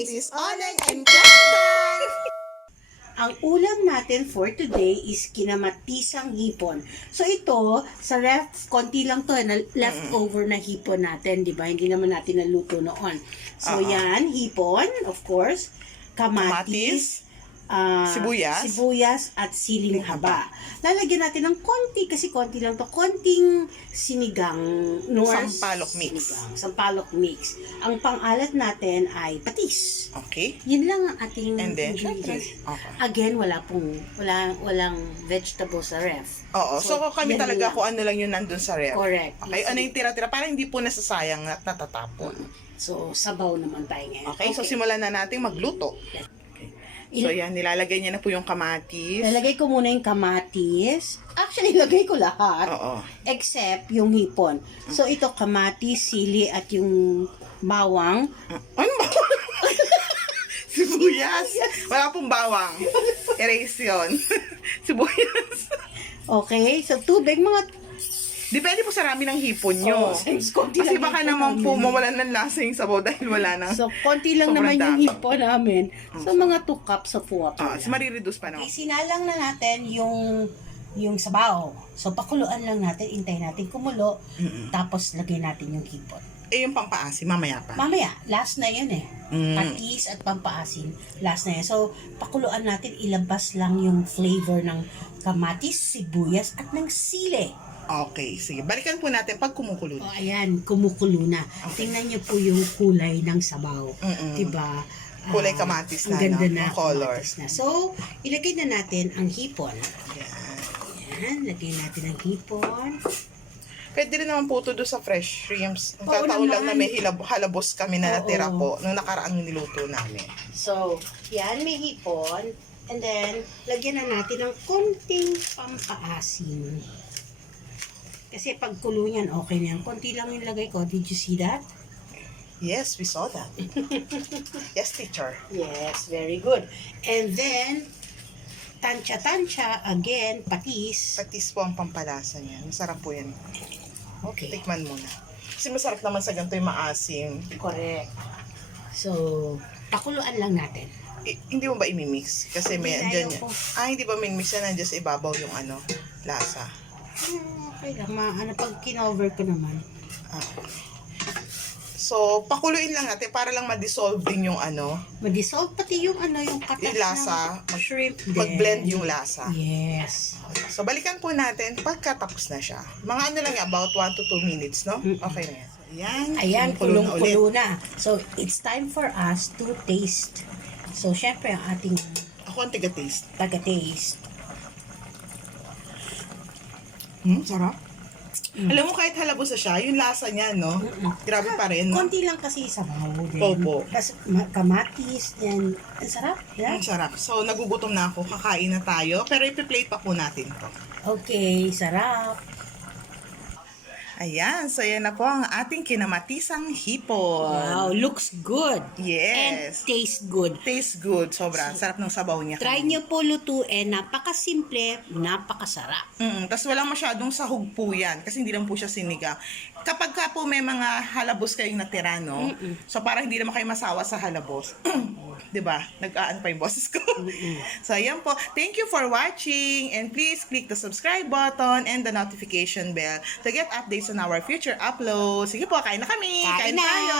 This is Oneng and Clang! Ang ulam natin for today is kinamatisang hipon. So ito, sa ref, konti lang to, na leftover na hipon natin, di ba? Hindi naman natin naluto noon. So yan, hipon, of course, kamatis, sibuyas at siling haba. Lalagyan natin ng konti, kasi konti lang to, konting sinigang Sampalok mix. Sampalok mix. Ang pang-alat natin ay patis. Okay. Yun lang ang ating And then, ingredients. okay. Again, walang vegetables sa ref. Oo. So kami yan talaga lang. kung ano lang yun nandun sa ref. Correct. Okay. Ano yung tira-tira? Para hindi po nasasayang at natatapon. So, sabaw naman tayo ngayon. Okay. So simulan na natin magluto. So yan, nilalagay niya na po yung kamatis. Lalagay ko muna yung kamatis. Actually, ilagay ko lahat. Oo. Except yung hipon. So, ito kamatis, sili, at yung bawang. Ano ba? Sibuyas. Wala pong bawang. Erase yun. Sibuyas. Okay, so tubig, mga... Depende po sa rami ng hipon nyo. Konti Kasi lang baka hipon naman po namin. mawalan ng lasa yung sabaw dahil wala nang... So, konti lang naman yung hipon namin. So, mga 2 cups of water. Marireduce pa naman. Isinalang na natin yung sabaw. So, pakuluan lang natin, hintayin natin kumulo, tapos lagay natin yung hipon. Eh, yung pampaasim, mamaya pa. Mamaya, last na yun eh. Patis at pampaasin, last na yun. So, pakuluan natin, ilabas lang yung flavor ng kamatis, sibuyas, at ng sili. Okay, sige. Balikan po natin pag kumukulo na. O, ayan, kumukulo na. Okay. Tingnan niyo po yung kulay ng sabaw. Diba? Kulay kamatis na, ang ganda no? na, Color. kamatis na. So, ilagay na natin ang hipon. Yan. Ayan, lagay natin ang hipon. Pwede rin naman po ito doon sa fresh shrimps. Oo Nagkataon lang na naman. may halabos kami na natira Oo. po nung nakaraang niluto namin. So, yan, may hipon. And then, lagyan na natin ng konting pampaasim. Kasi pag kulo niyan, okay na yan. Konti lang yung lagay ko. Did you see that? Yes, we saw that. Yes, teacher. Yes, very good. And then, tansya-tansya, again, patis. Patis po ang pampalasa niya. Masarap po yan. Okay. Tikman muna. Kasi masarap naman sa ganito yung maasim. Correct. So, pakuluan lang natin. Hindi mo ba imimix? Kasi may Hindi, andyan ayaw yan. Hindi ba mimix yan? Nandiyan sa ibabaw yung lasa. Okay lang. Pag kinover ko naman. So, pakuluin lang natin para lang ma-dissolve din yung Ma-dissolve pati yung yung katas yung lasa, ng shrimp din. mag-blend yung lasa. Yes. So, balikan po natin pagkatapos na siya. Mga lang about 1 to 2 minutes, no? Okay na yan. So, Ayan, kumukulo na ulit. kulong-kulo na. So, it's time for us to taste. So, syempre, ang ating Ako ang taga-taste. taga-taste. Sarap. Alam mo, kahit halabos na siya, yung lasa niya, no? Grabe pa rin, no? Konti lang kasi sabaw din. Opo. Tapos kamatis, and ang sarap. Yeah? Ang sarap. So, nagugutom na ako. Kakain na tayo. Pero ipi-plate pa po natin to. Okay, sarap. Ayan. So, yan na po ang ating kinamatisang hipon. Wow, looks good. And Yes. tastes good. Tastes good. Sobra. Sarap ng sabaw niya. Try nyo po lutuin. Napakasimple, napakasarap. Tapos walang masyadong sahog po yan. Kasi hindi lang po siya sinigang. Kapag ka po may mga halabos kayong natira, no? So, para hindi naman kayo masawa sa halabos. Diba? Nag-aan pa yung boses ko. So, ayan po. Thank you for watching. And please click the subscribe button and the notification bell to get updates on our future uploads. Sige po, kain na kami. Kain na. Tayo.